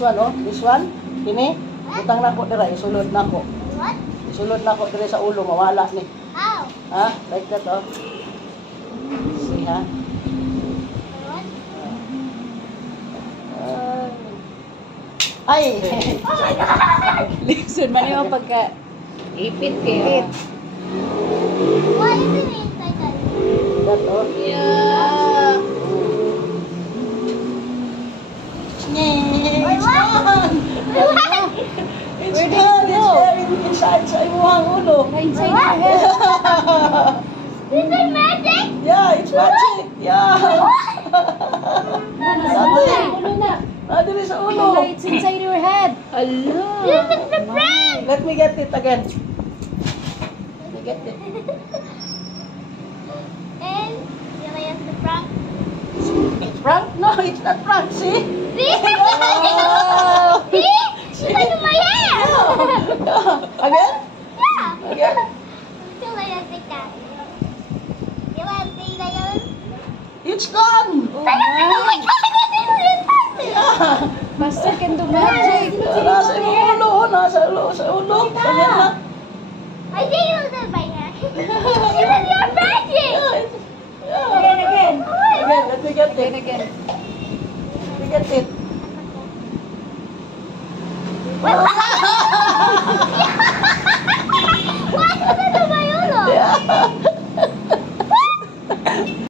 one, oh. This one. Kini. Butang na ko dira. Isulod na ko. What? Isulod na ko dira sa ulo. Mawala ni. How? Ha? Like that, oh. See, ha? What? Ay! Oh my God! Listen, mali mo pagka ipit kayo. What is it inside that? That, oh. Yeah. Yay! Wait, It's what? gone! What? It's Where did gone! it It's go? there inside sa imuhang ulo. Inside your head. Is it magic? Yeah, it's magic. Yeah. Ulo na. Dili sa Ulo, ulo. it's inside your head. Allah. This is the prank! Let me get it again. Let me get it. And here I have the prank. It's prank? No, it's not prank. See? See? Oh. See? It's like in my hair! Yeah. Again? Yeah! Again? Still like that. You want to see that yun? It's gone. Oh Oh my my. God! Yeah. Master can do magic. Nasa imong ulo. Nasa ulo. Sa ulo. Ganyan na. I think you did by hand. This is your magic! Yeah. Again. Again, let me get it. Again. Let me get it.